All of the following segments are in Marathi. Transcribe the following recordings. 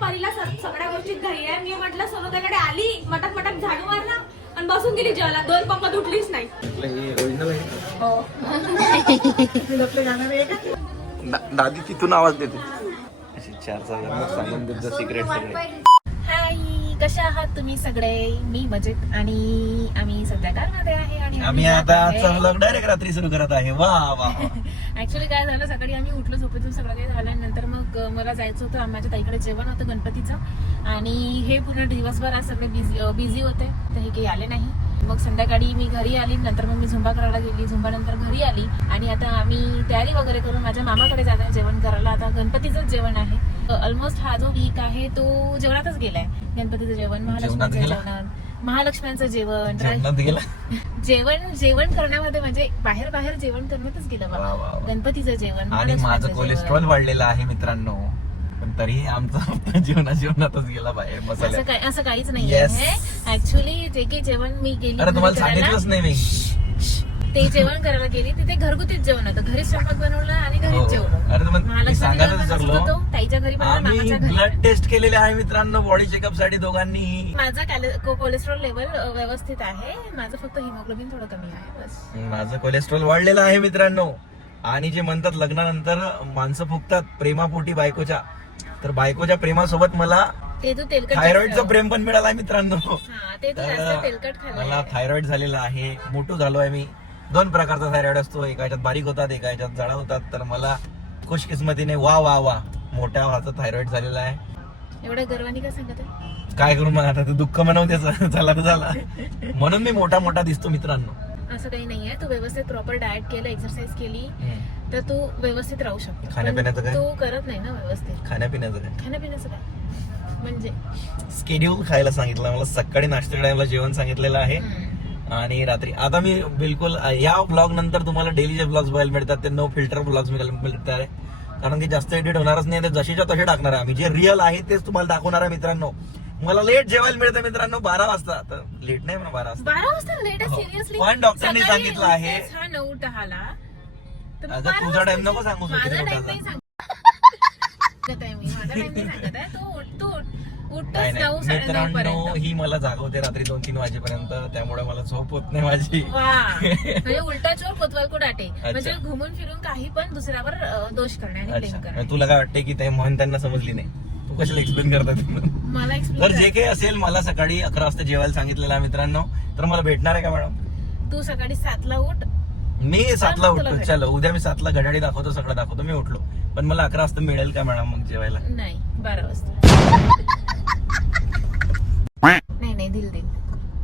परीला सगळ्या गोष्टीत घाई आहे. मी म्हटलं सोनूताईकडे आली मटक मटक झाडू मारला आणि बसून गेली जेवायला. दोन पंगत उठलीच नाही. दादी तिथून आवाज देते. अशी चार चौघांना सांगून देत सिक्रेट सगळे. कशा आहात तुम्ही सगळे? मी मजेत आणि आम्ही सध्या कारमध्ये आहे आणि आम्ही आता डायरेक्ट रात्री सुरू करत आहे. वा वा ऍक्च्युली काय झालं सकाळी आम्ही उठलो झोपेतून सगळं काही झालं नंतर मग मला जायचं होतं. माझ्या ताईकडे जेवण होतं गणपतीचं. आणि हे पूर्ण दिवसभर आज सगळे बिझी बिझी होते. तर हे काही आले नाही. मग संध्याकाळी मी घरी आली. नंतर मग मी झुंबा करायला गेली. झुंबा नंतर घरी आली. आणि आता आम्ही तयारी वगैरे करून माझ्या मामाकडे जात आहे जेवण करायला. आता गणपतीचंच जेवण आहे. ऑलमोस्ट हा जो वीक आहे तो जेवणातच गेलाय. गणपतीचं जेवण महालक्ष्मीचं गेला? महालक्ष्म्यांचं जेवण जेवणात गेला जेवण जेवण करण्यामध्ये म्हणजे बाहेर बाहेर जेवण करण्यातच गेलं वा, वा, बघा वा. गणपतीचं जेवण आणि माझं जेवण. कोलेस्ट्रॉल वाढलेलं आहे मित्रांनो पण तरीही आमचा हप्ता जीवना जीवनातच गेला बाहेर असं काय असं काहीच नाही Yes. आहे ऍक्च्युली जे काही जेवण मी गेली अरे तुम्हाला घरी करायला, सांगितलंच नाही मी ते जेवण करायला गेली तिथे घरगुतीच जेवण होतं. घरीच स्वयंपाक बनवलं आणि हो. घरीच बनवत विसरलो होतो, ताईच्या घरी घरी. ब्लड टेस्ट केलेले आहे मित्रांनो बॉडी चेकअपसाठी दोघांनी. माझा कोलेस्ट्रॉल लेवल व्यवस्थित आहे. माझं फक्त हिमोग्लोबिन थोडं कमी आहे बस. माझं कोलेस्ट्रॉल वाढलेलं आहे मित्रांनो. आणि जे म्हणतात लग्नानंतर माणसं फुगतात प्रेमापोटी बायकोच्या. तर बायकोच्या प्रेमासोबत मला ते तू तेलकट थायरॉइडचं प्रेम पण मिळाला आहे मित्रांनो. हा मला थायरॉइड झालेला आहे मोठू झालो आहे मी. दोन प्रकारचा थायरॉइड असतो. एका ह्याच्यात बारीक होतात एका ह्याच्यात जाडा होतात. तर मला खुशकिस्मतीने वा वा वा मोठ्या व्हाचं थायरॉइड झालेला आहे. एवढ्या गर्वानी का सांगत आहे? काय करू मग आता? ते दुःख म्हणून त्याचं. झाला तर झाला. म्हणून मी मोठा मोठा दिसतो मित्रांनो. असं काही नाहीये. तू व्यवस्थित प्रॉपर डाएट केलं एक्सरसाइज केली तर तू व्यवस्थित राहू शकतो. खाण्यापिण्याचं काय? पण तू करत नाही ना व्यवस्थित. खाण्यापिण्याचं काय? खाण्यापिण्याचं काय? म्हणजे? स्केड्यूल खायला सांगितलं. मला सकाळी नाश्ता टाइमला जेवण सांगितलेलं आहे. हम्म. आणि रात्री. आता मी बिलकुल या ब्लॉग नंतर तुम्हाला डेली जे ब्लॉग्स बघायला मिळतात ते नो फिल्टर ब्लॉग्स मिळतात आहे. कारण की जास्त एडिट होणारच नाही ते जशीच्या तसे टाकणार आहे आम्ही. जे रिअल आहे तेच तुम्हाला दाखवणार आहे मित्रांनो. मला लेट जेवायला मिळतं मित्रांनो बारा वाजता. तर लेट नाही म्हणा बारा वाजता. बारा वाजता लेट. सिरियसली पण डॉक्टरने सांगितलं आहे- हा नऊ दहाला. तर मग अगं, बारा तुझा time नको सांगू माझा किती time उठायचा. नाही सांगत. आहे मी माझा टाइम नाही सांगत आहे तू नऊ मित्रांनो पर्यंत. ही मला जागवते रात्री दोन तीन वाजेपर्यंत. त्यामुळे मला झोप होत नाही माझी. वा. म्हणजे उलटा चोर कोतवाल को डाटे म्हणजे अच्छा. घुमून फिरून काही पण दुसऱ्यावर अ, दोष करणे आणि ब्लेम अच्छा करणे. मग तुला काय वाटते की ते म्हण त्यांना समजली नाही? तू कशाला एक्सप्लेन करतात मला तर एक्सप्लेन जे काही असेल मला सकाळी अकरा वाजता जेवायला सांगितलेलं आहे मित्रांनो तर मला भेटणार आहे का मॅडम? तू सकाळी सातला उठ. मी सातला तुला भेट. चलो उद्या मी सातला घड्याळी दाखवतो सगळं दाखवतो. मी उठलो. पण मला अकरा वाजता मिळेल का मॅडम मग जेवायला? नाही बारा वाजता. दिल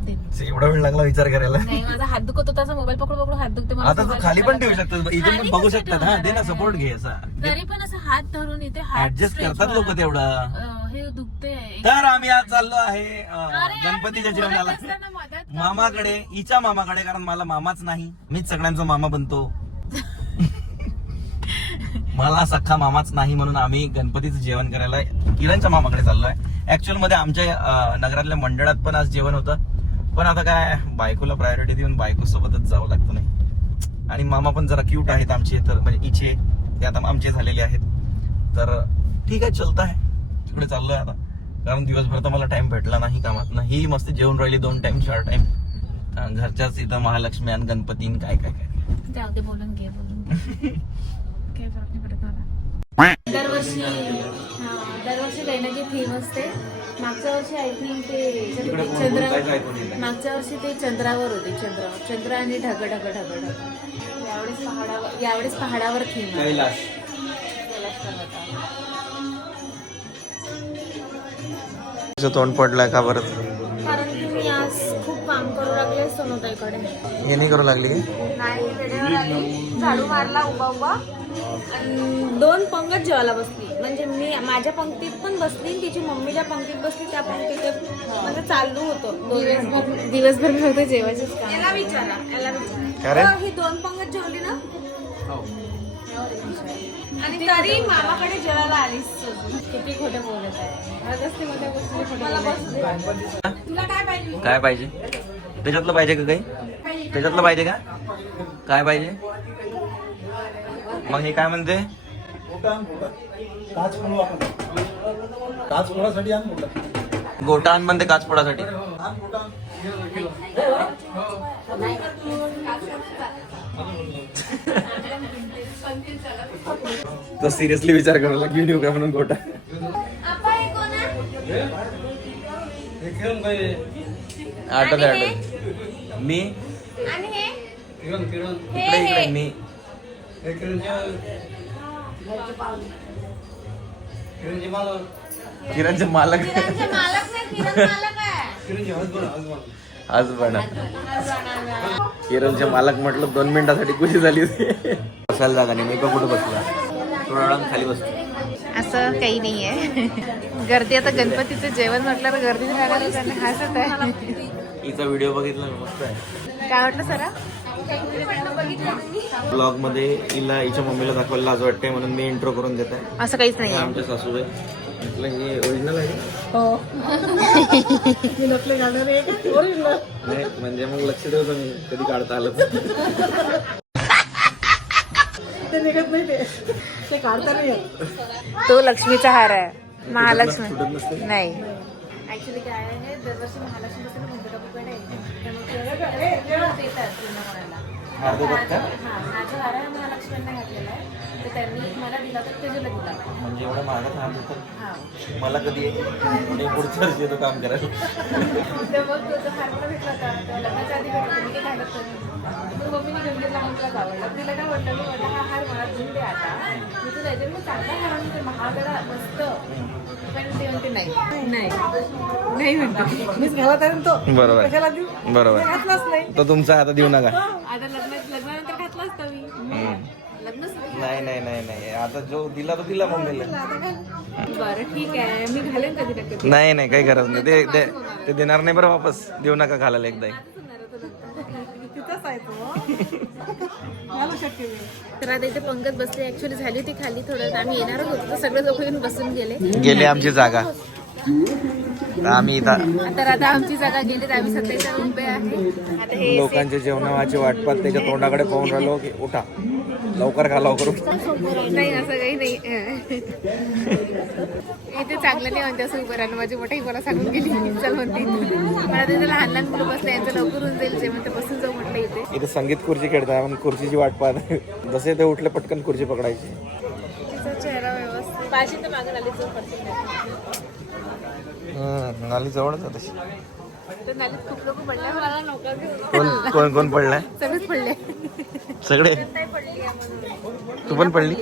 दिल एवढा वेळ लागला विचार करायला. नाही माझा हात दुखत होता असं मोबाईल पकडून पकडून हात दुखते मला आता तू mobile खाली पण ठेवू शकतात इथे पण खाली बघू कसं शकतात हा दे ना ठेवणार सपोर्ट? घे असा. तरी पण असं हात धरून इथे हात ऍडजस्ट stretch करतात लोक व्हायला. तेवढं. अं, हे दुखते तर आम्ही आज चाललो आहे अं, अरे यार, गणपतीच्या मी बोलत जेवणाला असताना मधात का मामाकडे हिच्या मामाकडे कारण मला मामाच नाही. मीच सगळ्यांचा मामा बनतो. मला सख्खा मामाच नाही म्हणून आम्ही गणपतीचं जेवण करायला किरणच्या मामाकडे चाललोय. ऍक्च्युअलमध्ये आमच्या नगरातल्या मंडळात पण आज जेवण होतं. पण आता काय बायकोला प्रायोरिटी देऊन बायको सोबतच जावं लागतं नाही. आणि मामा पण जरा क्यूट आहेत आमचे तर म्हणजे इचे ते आता आमचे झालेले आहेत. तर ठीक आहे चलत आहे. तिकडे चाललोय आता. कारण दिवसभर तर मला टाइम भेटला नाही कामात. ही मस्त जेवण राहिली दोन टाइम चार टाइम घरच्याच इथं महालक्ष्मी आणि गणपती आणि काय काय काय. जाऊ दे बोलून घे बोलून घे. काही फरक नाही पडत मला दरवर्षी हा दरवर्षी काही थीम असते. मागच्या वर्षी आय थिंक ते चंद्र मागच्या वर्षी ते चंद्रावर होते चंद्र. चंद्र आणि ढग ढग ढग ढग. यावेळेस पहाडावर यावेळेस पहाडावर थीम कैलास. तोंड पडलाय का बरं? कारण की मी आज खूप काम करू लागले सोनूताईकडे. हे नाही करू लागली झाडू मारला उभा उभा दोन पंगत जेवायला बसली. म्हणजे मी माझ्या पंक्तीत पण बसली आणि तिची मम्मीच्या पंक्तीत बसली. त्या पंक्तीत म्हणजे चालू होतं. दोन दिवसभर फक्त जेवायचंच काम याला विचारा याला? विचारा. हो, ही दोन पंगत जेवली ना? आणि तरी मामाकडे जेवायला आलीस. किती खोटं बोलत आहे. तुला काय पाहिजे? काय पाहिजे? त्याच्यातलं पाहिजे का काही? त्याच्यातलं पाहिजे का? काय पाहिजे? मग हे काय म्हणते? काच फोडू आपण. काच फोडासाठी आण म्हटलं गोटा आण म्हणते काचपोडासाठी तो सिरियसली विचार करायला घेऊन येऊ का म्हणून गोटा. हे आठवत आठवत मी? आणि हे? किरण किरण. इकडे इकडे मी. किरणचे मला किरणचे मालक आज बना किरणचे मालक म्हटलं दोन मिनिटासाठी खुशी झाली. बसायला जागा नाही मी का कुठं बसला? थोडा वेळा खाली बसतो. असं काही नाही आहे गर्दी आता गणपतीचं जेवण म्हटलं तर गर्दी राहणार त्यांना हसत आहे. हिचा व्हिडिओ बघितला मी, मस्त आहे. काय वाटलं सरा? ब्लॉगमध्ये हिला हिच्या मम्मीला दाखवायला लाज वाटते म्हणून मी इंट्रो करून देत आहे असं काहीच नाही हे आहे आमच्या सासूबाई म्हटलं हे ओरिजिनल आहे नाही म्हणजे मग लक्ष ठेवतो मी कधी काढता आलं तर. तो लक्ष्मीचा हार आहे. महालक्ष्मी. नाही. ऍक्च्युली काय आहे दरवर्षी महालक्ष्मी पूर्ण कोणाला हार देतात का हा हा जो हार आहे महालक्ष्मींना घातलेला आहे तर त्यांनी मला दिला तर तेजूला दिला म्हणजे एवढा महागात हार देतात हा मला कधी मी पुढच्या वर्षी येतो काम करायला तर मग तो जो हार मला भेटला होता तेव्हा लग्नाच्या आधी भेटला मी काही घालत नाही मग मम्मीने घेऊन दिला म्हटलं आवडला तिला काय वाटलं मी म्हटलं हा हार मला घेऊन दे आता मी तुला याच्यात मी चांगला हार आणते महागडा मस्त पण ते म्हणते नाही नाही नाही म्हणतो मीच घालत आहे तो बरोबर कशाला देऊ बरोबर घातलाच नाही तो तुमचा आता देऊ नका नाही. नाही नाही नाही. आता जो दिला तो दिला मम्मीला. बरं ठीक आहे. मी घालेन कधी ना कधी नाही नाही काही गरज नाही. ते ते ते देणार नाही बरं वापस. देऊ नका घालायला एकदा. तर आता इथे पंकज बसले. ऍक्च्युली झाली होती खाली थोडं. आम्ही येणारच होतो. तर सगळे लोक येऊन बसून गेले. गेली आमची जागा. आम्ही इथं तर आता आमची जागा गेली आम्ही आहे. लोकांच्या जेवणाची वाटपात त्याच्या तोंडाकडे पाहून राहिलो की उठा लवकर खा लवकर उठा. नाही असं काही नाही. इथे चांगलं नाही म्हणते असं उभं राहिलं माझी मोठी मला सांगून गेली चल म्हणते मला तिथे लहान लहान मुलं बसले यांचं लवकर होऊन जाईल तर बसून जाऊ म्हटलं इथे. इथे संगीत खुर्ची खेळताय आपण खुर्चीची वाट पाहत जसे ते उठले पटकन खुर्ची पकडायची. तिचा चेहरा व्यवस्थित पाचशे तर मागं आली नाली जवळच आहे तशी. तर नालीत खूप लोक पडले. मला नोकर कोण कोण कोण पडलाय? सगळेच पडले. सगळे? तू पण पडली?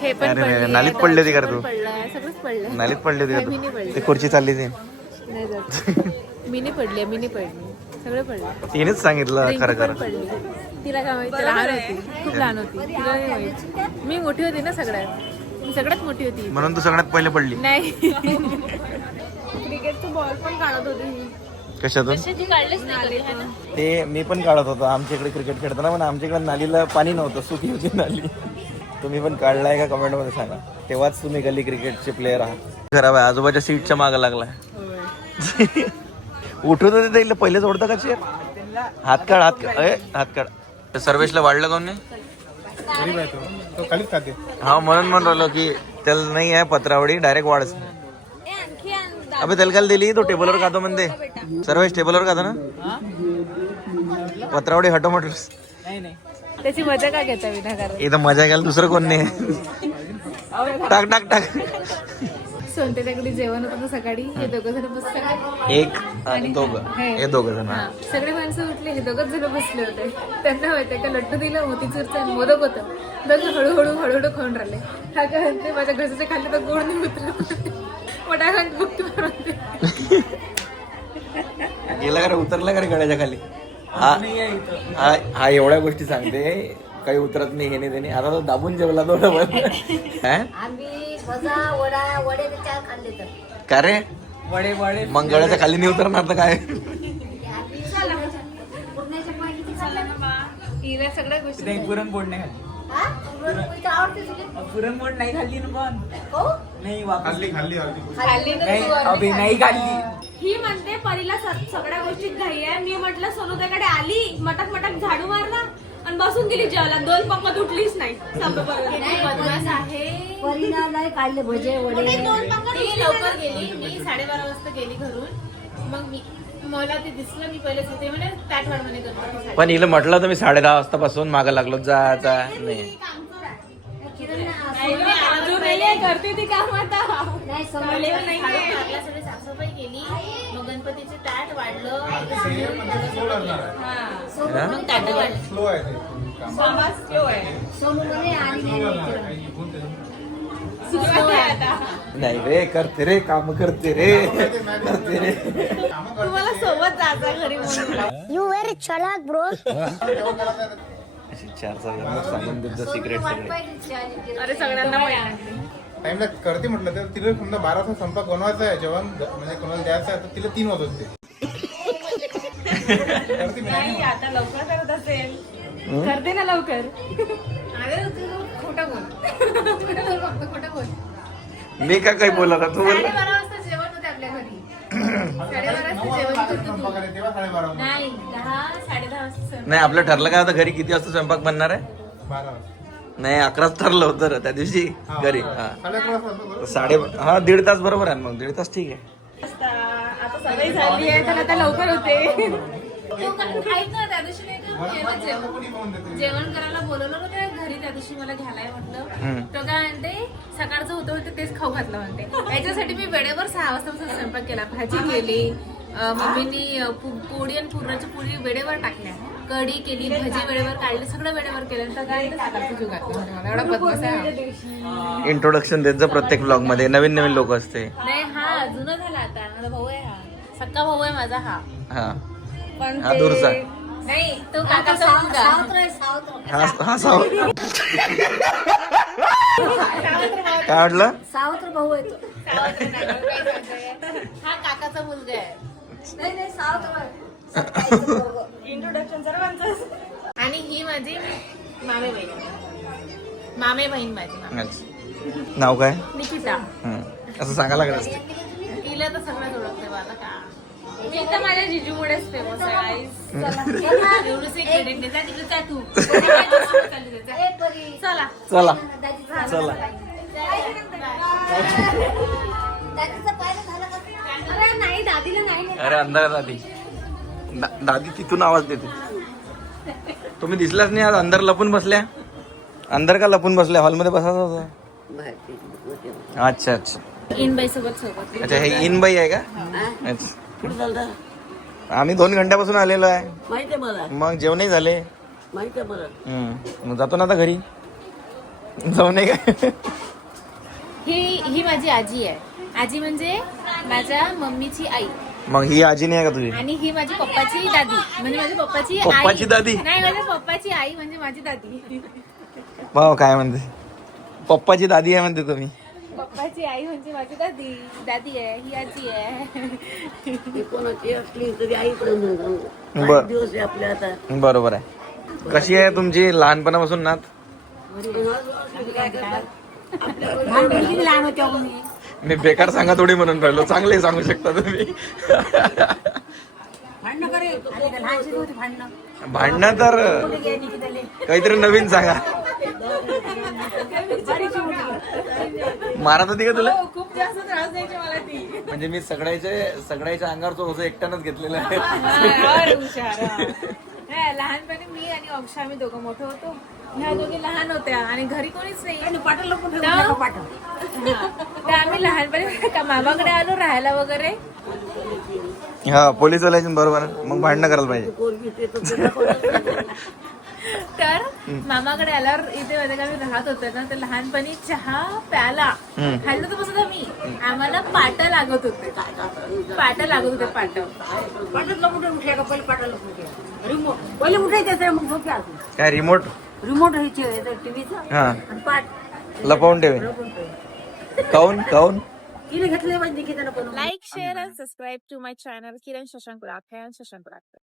हे पण अरे पडले, नालीत पडली होती का रे तू? पडलाय, सगळंच पडलं. नालीत पडली होती मी का नाही तू पडली. ती खुर्ची चालली ती नाही जात. मी नाही पडली मी नाही पडली. सगळे पडले. तिनेच सांगितलं खरं रिंकी पण खरं. पडली. तिला काय माहिती लहान होती. खूप लहान होती. तिला नाही माहिती. मी मोठी होती ना सगळ्यात. मी सगळ्यात मोठी होती. म्हणून तू सगळ्यात पहिले पडली. नाही. क्रिकेटचं बॉल पण काढत होती कशातून? ती काढलीच नाही ते मी पण काढत होतो. आमच्या इकडे क्रिकेट खेळताना पण आमच्या इकडे नालीला पाणी नव्हतं. सुकी होती नाली. तुम्ही पण काढलाय का कमेंटमध्ये सांगा. तेव्हाच तुम्ही गली क्रिकेटचे प्लेअर आहात. खराब आहे आजोबाच्या सीटच्या मागे लागलाय. उठून तर ते पहिलेच ओढतं का चेअर हात काढ हात काढ. अय, हात काढ. ते सर्वेशला वाढलं कोण? नाही तो तो खालीच खाते. हा म्हणून म्हणून राहिलो की त्याला नाही आहे पत्रावडी डायरेक्ट वाढच अबे त्याला काल दिली? तो टेबलवर खातो म्हणते. सर्वेश टेबलवर खातो ना? पत्रावडी हटो म्हटलं. त्याची मजा का घेता विनाकारण? इथं मजा घ्यायला दुसरं कोण नाही. टाक टाक टाक. सोनटेच्याकडे जेवण होतं ना सकाळी हे दोघं जण बसले एक आणि दोघं. हे. दोघं जण. सगळे माणसं उठले हे दोघच जण बसले होते. त्यांना माहिती का लड्डू दिलं मोतीचूरचं आणि मोदक होतं. दोघं हळूहळू हळूहळू खाऊन राहिले. हा काय म्हणते माझ्या घरच्या खाली तर गोड नाही उतरत. मोठा खान. गेला का उतरला का रे गड्याच्या खाली? हा हा एवढ्या गोष्टी सांगते. काही उतरत नाही हे नाही आता तो दाबून जेवला तो डबल. खाल्ले का रे? वडे वडे. मग खाली नाही उतरणार तर काय? हिला सगळ्या गोष्टी हा? तर आवडते तुला? पुरणपोळ नाही खाल्ली ना पण. हो? नाही वापस. खाल्ली खाल्ली खाल्ली नाही तू अर्धी नाही खाल्ली. ही म्हणते परीला स- सगळ्या गोष्टीत घाई आहे. मी म्हटलं सोनूताईकडे आली. मटक मटक झाडू मारला आणि बसून गेली जेवायला. दोन पंगत उठलीच नाही. बदमाश आहे. नाही काढले भजे वडे. ती लवकर गेली. मी साडेबारा वाजता गेली घरून. मग मी मला ते दिसलं मी पहिलेच होते. म्हणे ताट वाढ म्हणे गणपतीसाठी पण हिला म्हटलं होतं मी साडे दहा वाजता पासून मागं लागलो. जा जा. नाही. अजून नाहीये, करते ती काम आता. नाही साफसफाई केली. गणपतीचे ताट वाढलं. मग ताट वाढलं. स्लो आहे ते काम. स्लो आहे. समोर म्हणे आणि नाही रे करते रे काम करते रे. करते रे. तुम्हाला सोबत जायचं घरी यू व्हेरी चलाक ब्रो चार सांगून देत सिक्रेट सगळे अरे सगळ्यांना माहिती टाइमला करते म्हटलं तर तिला समजा बारा वाजता स्वयंपाक बनवायचा आहे जेवण म्हणजे कोणाला द्यायचं आहे तर तिला तीन वाजत ते करते मी नाही. आता लवकर करत असेल. करते ना लवकर. अरे तू खोटं बोल. खोटं बोल फक्त खोटं बोल. मी का काही बोला का तू बोल. साडेबारा वाजता जेवण होते आपल्या घरी. साडेबारा वाजता जेवण करतो तू. स्वयंपाक आहे तेव्हा साडेबारा वाजता. नाही दहा वाजता. नाही आपलं ठरलं का आता घरी किती वाजता स्वयंपाक बनणार आहे? बारा वाजता. नाही अकराच ठरलं होतं रे त्या दिवशी हा, घरी. हा. साडे हा दीड तास बरोबर आहे मग दीड तास ठीक आहे. आता सवय झाली आहे तर आता लवकर होते. केलं जेवण करायला बोलवलं ना त्या घरी त्या दिवशी मला घ्यायला म्हटलं. तो काय म्हणते सकाळचं होतं होतं तेच खाऊ घातलं म्हणते. याच्यासाठी मी वेळेवर सहा वाजता स्वयंपाक केला. भाजी केली. मम्मीनी पोळी आणि पुरणाची पोळी वेळेवर टाकल्या. कढी केली भजी वेळेवर काढली सगळं वेळेवर केलं हा. इंट्रोडक्शन देत जा प्रत्येक ब्लॉगमध्ये नवीन नवीन लोक असते. नाही हा जुनं झाला आता. माझा भाऊ आहे हा. सक्का भाऊ आहे माझा हा. हा. पण हा दूरचा. नाही तो काकाचा मुलगा सावत्र आहे सावत्र साव काय म्हटलं सावत्र भाऊ आहे तो. हा काकाचा मुलगा आहे. नाही नाही सावत्र आहे. सकाळचं पोरगं. इंट्रोडक्शन सर्वांचं आणि ही माझी मामे बहीण मामे. बहीण माझी. नाव काय? निकिता. हं. असं सांगायला लागत असते. तिला तर सगळ्यात ओळखते आता का? मी तर माझ्या जिजूमुळेच फेमस आहे एवढंच एक credit दे. जा तिकडे जा तू. चला. चला. दाजीचं चला. दाजीचं पाहिलं झालं का? अरे नाही दादीला नाही नाही. अरे अंधार दादी दा- दादी तिथून आवाज देते. तुम्ही दिसलाच नाही आज अंदर लपून बसल्या? अंदर का लपून बसल्या? हॉलमध्ये बसायचं होतं? अच्छा अच्छा. इनबाई सोबत. अच्छा हे इनबाई आहे का? अच्छा. आम्ही दोन घंट्यापासून आलेलो आहे. मग जेवणही झाले. मग जातो ना आता घरी. जाऊ नाही का? ही ही माझी आजी आहे. आजी म्हणजे माझ्या मम्मीची आई. मग ही आजी नाही आहे का तुझी? आणि ही माझी पप्पाची दादी. म्हणजे माझ्या पप्पाची आई. पप्पाची दादी? नाही माझ्या पप्पाची आई म्हणजे माझी दादी. भाऊ काय म्हणते? पप्पाची दादी आहे म्हणते तुम्ही. पप्पाची आई म्हणजे माझी दादी. दादी आहे ही आजी आहे. ती कोणाची असली तरी आईकडे बर. दिवस आहे आपल्या आता. बरोबर आहे. कशी आहे तुमची लहानपणापासून नात? किती लहान होत्या कोणी मी बेकार सांगा थोडी म्हणून राहिलो. चांगले सांगू शकता तुम्ही. भांडणं तर काहीतरी नवीन सांगा. मारा होती का तुला? हो, खूप जास्त त्रास द्यायची मला ती. म्हणजे मी सगळ्याचे सगळ्याच्या अंगावरचं होतं एकट्यानंच घेतलेलं आहे. लहानपणी मी आणि अक्षा आम्ही दोघं मोठे होतो. ह्या दोघी लहान होत्या आणि घरी कोणीच नाही. पाठवलं पाठव. तर आम्ही लहानपणी का मामाकडे आलो राहायला वगैरे. हा पोलीस वाल्याचे बरोबर. मग भांडणं करायला पाहिजे. तर मामाकडे आल्यावर इथे मध्ये का मी राहत होते ना तर लहानपणी चहा प्याला. खाल्लं तर बसत मी आम्हाला पाट लागत होते. पाट लागत होते पाट. पाठवलं लपून ठेवलं. उठल्या का पहिले. रिमोट पहिले यायचं. काय रिमोट रिमोट टीव्हीचा हा. आणि पाठ. लपवून ठेवे. काऊन? काऊन? Like share and subscribe to my channel Kiran Shashank Rakhe and Shashank राखे